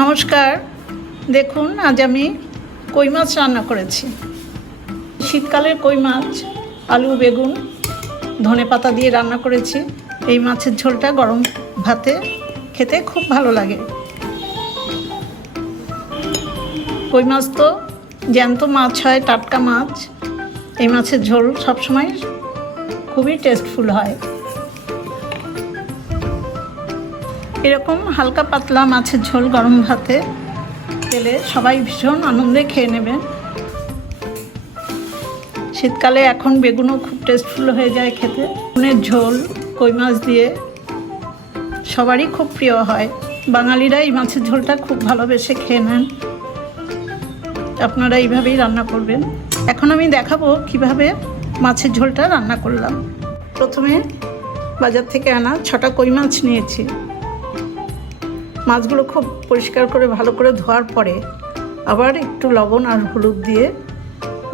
নমস্কার। দেখুন আজ আমি কই মাছ রান্না করেছি। শীতকালের কই মাছ আলু বেগুন ধনেপাতা দিয়ে রান্না করেছি। এই মাছের ঝোলটা গরম ভাতে খেতে খুব ভালো লাগে। কই মাছ তো জ্যান্ত মাছ হয়, টাটকা মাছ। এই মাছের ঝোল সবসময় খুবই টেস্টফুল হয়। এরকম হালকা পাতলা মাছের ঝোল গরম ভাতে পেলে সবাই ভীষণ আনন্দে খেয়ে নেবেন। শীতকালে এখন বেগুনও খুব টেস্টফুল হয়ে যায় খেতে। বেগুনের ঝোল কই মাছ দিয়ে সবারই খুব প্রিয় হয়। বাঙালিরা এই মাছের ঝোলটা খুব ভালোবেসে খেয়ে নেন। আপনারা এইভাবেই রান্না করবেন। এখন আমি দেখাবো কিভাবে মাছের ঝোলটা রান্না করলাম। প্রথমে বাজার থেকে আনা 6টা কই মাছ নিয়েছি। মাছগুলো খুব পরিষ্কার করে ভালো করে ধোয়ার পরে আবার একটু লবণ আর হলুদ দিয়ে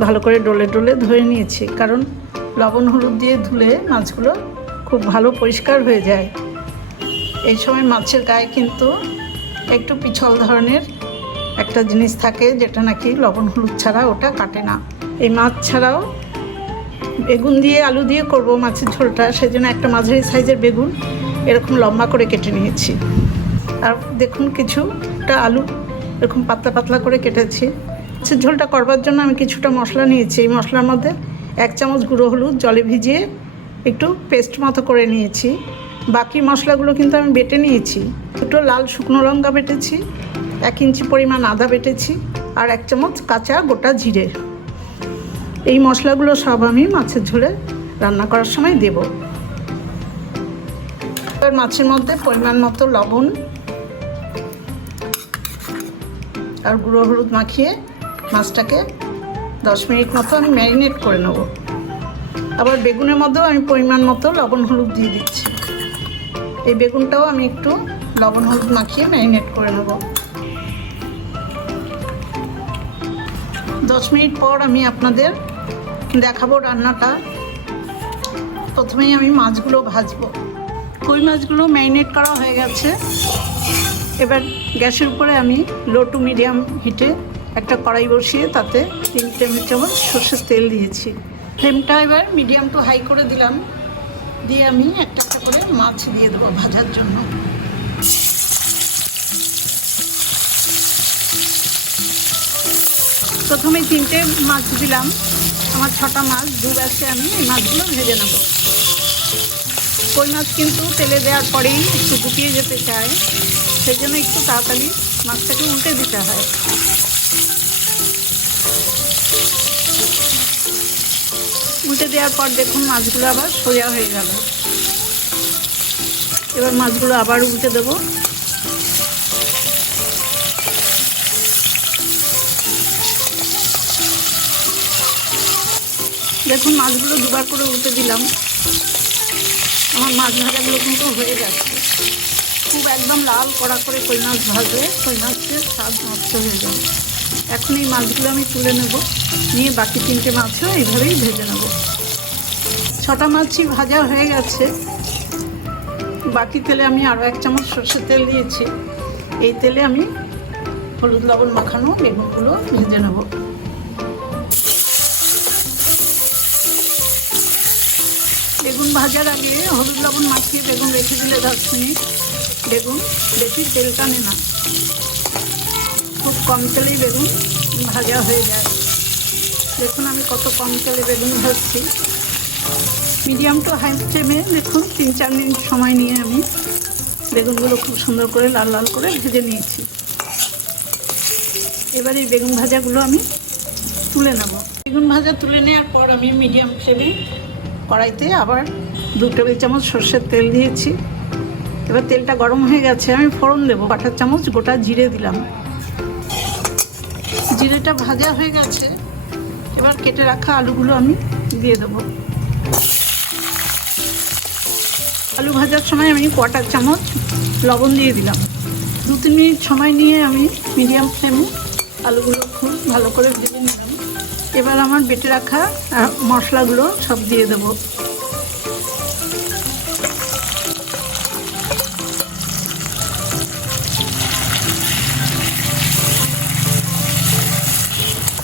ভালো করে ডলে ডলে ধুয়ে নিয়েছি, কারণ লবণ হলুদ দিয়ে ধুলে মাছগুলো খুব ভালো পরিষ্কার হয়ে যায়। এই সময় মাছের গায়ে কিন্তু একটু পিছল ধরনের একটা জিনিস থাকে, যেটা নাকি লবণ হলুদ ছাড়া ওটা কাটে না। এই মাছ ছাড়াও বেগুন দিয়ে আলু দিয়ে করব মাছের ঝোলটা, সেজন্য একটা মাঝারি সাইজের বেগুন এরকম লম্বা করে কেটে নিয়েছি। আর দেখুন কিছুটা আলু এরকম পাতলা পাতলা করে কেটেছি। মাছের ঝোলটা করবার জন্য আমি কিছুটা মশলা নিয়েছি। এই মশলার মধ্যে 1 চামচ গুঁড়ো হলুদ জলে ভিজিয়ে একটু পেস্ট মতো করে নিয়েছি। বাকি মশলাগুলো কিন্তু আমি বেটে নিয়েছি। দুটো লাল শুকনো লঙ্কা বেটেছি, 1 ইঞ্চি পরিমাণ আদা বেটেছি, আর 1 চামচ কাঁচা গোটা জিরে। এই মশলাগুলো সব আমি মাছের ঝোলে রান্না করার সময় দেব। এবার মাছের মধ্যে পরিমাণ মতো লবণ আর গুঁড়ো হলুদ মাখিয়ে মাছটাকে 10 মিনিট মতো আমি ম্যারিনেট করে নেব। আবার বেগুনের মধ্যেও আমি পরিমাণ মতো লবণ হলুদ দিয়ে দিচ্ছি। এই বেগুনটাও আমি একটু লবণ হলুদ মাখিয়ে ম্যারিনেট করে নেব। 10 মিনিট পর আমি আপনাদের দেখাবো রান্নাটা। প্রথমেই আমি মাছগুলো ভাজবো। কই মাছগুলো ম্যারিনেট করা হয়ে গেছে। এবার গ্যাসের উপরে আমি লো টু মিডিয়াম হিটে একটা কড়াই বসিয়ে তাতে 3 টেবিল চামচ সর্ষের তেল দিয়েছি। ফ্লেমটা এবার মিডিয়াম টু হাই করে দিলাম। দিয়ে আমি একটা একটা করে মাছ দিয়ে দেবো ভাজার জন্য। প্রথমে 3টে মাছ দিলাম। আমার 6টা মাছ, 2 ব্যাচে আমি এই মাছগুলো ভেজে নেব। কই মাছ কিন্তু তেলে দেওয়ার পরেই একটু গুটিয়ে যেতে চায়, সেই জন্য একটু তাড়াতাড়ি মাছটাকে উল্টে দিতে হয়। উল্টে দেওয়ার পর দেখুন মাছগুলো আবার সোজা হয়ে গেল। এবার মাছগুলো আবার উল্টে দেব। দেখুন মাছগুলো 2বার করে উল্টে দিলাম। আমার মাছ ভাজাগুলো কিন্তু হয়ে যাচ্ছে। খুব একদম লাল কড়া করে কই মাছ ভাজলে কই মাছের স্বাদ নষ্ট হয়ে যাবে। এখন এই মাছগুলো আমি তুলে নেব, নিয়ে বাকি 3টে মাছও এইভাবেই ভেজে নেব। 6টা মাছই ভাজা হয়ে গেছে। বাকি তেলে আমি আরও 1 চামচ সর্ষের তেল দিয়েছি। এই তেলে আমি হলুদ লবণ মাখানো বেগুনগুলো ভেজে নেব। বেগুন ভাজার আগে হলুদ লবণ মাখিয়ে বেগুন রেখে দিলে 10 মিনিট বেগুন বেশি তেল টানে না। খুব কম তেলেই বেগুন ভাজা হয়ে যায়। দেখুন আমি কত কম তেলে বেগুন ভাজছি। মিডিয়াম টু হাই ফ্লেমে দেখুন 3-4 মিনিট সময় নিয়ে আমি বেগুনগুলো খুব সুন্দর করে লাল লাল করে ভেজে নিয়েছি। এবার এই বেগুন ভাজাগুলো আমি তুলে নেব। বেগুন ভাজা তুলে নেওয়ার পর আমি মিডিয়াম ফ্লেমে কড়াইতে আবার 2 টেবিল চামচ সর্ষের তেল দিয়েছি। এবার তেলটা গরম হয়ে গেছে, আমি ফোড়ন দেবো। 1/4 চামচ গোটা জিরে দিলাম। জিরেটা ভাজা হয়ে গেছে। এবার কেটে রাখা আলুগুলো আমি দিয়ে দেবো। আলু ভাজার সময় আমি 1/4 চামচ লবণ দিয়ে দিলাম। 2-3 মিনিট সময় নিয়ে আমি মিডিয়াম ফ্লেমে আলুগুলো খুব ভালো করে ভেজে নিলাম। এবার আমার বেটে রাখা মশলাগুলো সব দিয়ে দেবো।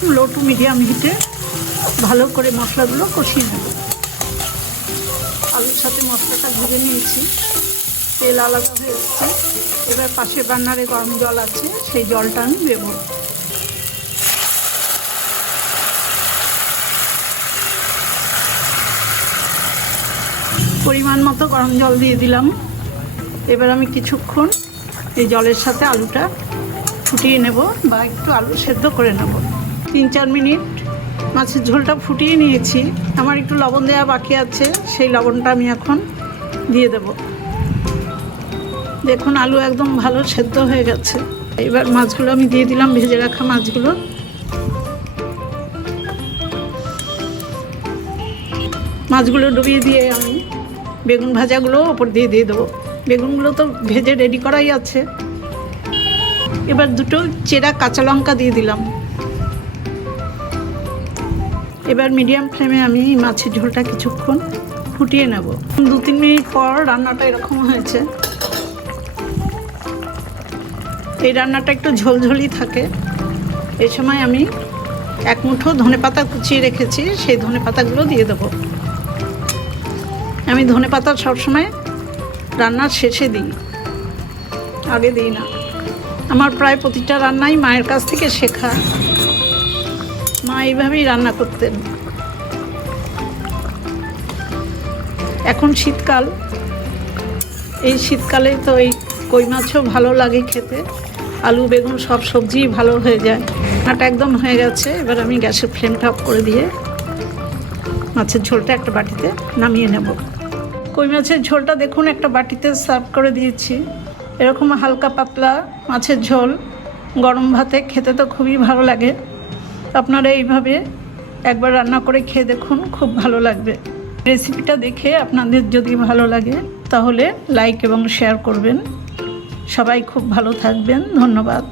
লো টু মিডিয়াম হিটে ভালো করে মশলাগুলো কষিয়ে নেব। আলুর সাথে মশলাটা ভেজে নিয়েছি, তেল আলাদা হয়ে এসছে। এবার পাশে বান্নারে গরম জল আছে, সেই জলটা আমি দেব। পরিমাণ মতো গরম জল দিয়ে দিলাম। এবার আমি কিছুক্ষণ এই জলের সাথে আলুটা ফুটিয়ে নেব বা একটু আলু সেদ্ধ করে নেব। 3-4 মিনিট মাছের ঝোলটা ফুটিয়ে নিয়েছি। আমার একটু লবণ দেওয়া বাকি আছে, সেই লবণটা আমি এখন দিয়ে দেব। দেখুন আলু একদম ভালো সেদ্ধ হয়ে গেছে। এবার মাছগুলো আমি দিয়ে দিলাম, ভেজে রাখা মাছগুলো। মাছগুলো ডুবিয়ে দিয়ে আমি বেগুন ভাজাগুলো ওপর দিয়ে দেবো। বেগুনগুলো তো ভেজে রেডি করাই আছে। এবার দুটো চেরা কাঁচা লঙ্কা দিয়ে দিলাম। এবার মিডিয়াম ফ্লেমে আমি মাছের ঝোলটা কিছুক্ষণ ফুটিয়ে নেব। 2-3 মিনিট পর রান্নাটা এরকম হয়েছে। এই রান্নাটা একটু ঝোলঝোলই থাকে। এই সময় আমি 1 মুঠো ধনেপাতা কুচিয়ে রেখেছি, সেই ধনেপাতাগুলো দিয়ে দেবো। আমি ধনেপাতা সবসময় রান্নার শেষে দিই, আগে দিই না। আমার প্রায় প্রতিটা রান্নাই মায়ের কাছ থেকে শেখা। মা এইভাবেই রান্না করতেন। এখন শীতকাল, এই শীতকালে তো এই কই মাছও ভালো লাগে খেতে। আলু বেগুন সব সবজিই ভালো হয়ে যায়। রান্নাটা একদম হয়ে গেছে। এবার আমি গ্যাসের ফ্লেমটা অফ করে দিয়ে মাছের ঝোলটা একটা বাটিতে নামিয়ে নেব। কই মাছের ঝোলটা দেখুন একটা বাটিতে সার্ভ করে দিয়েছি। এরকম হালকা পাতলা মাছের ঝোল গরম ভাতে খেতে তো খুবই ভালো লাগে। আপনারা এইভাবে একবার রান্না করে খেয়ে দেখুন, খুব ভালো লাগবে। রেসিপিটা দেখে আপনাদের যদি ভালো লাগে তাহলে লাইক এবং শেয়ার করবেন। সবাই খুব ভালো থাকবেন। ধন্যবাদ।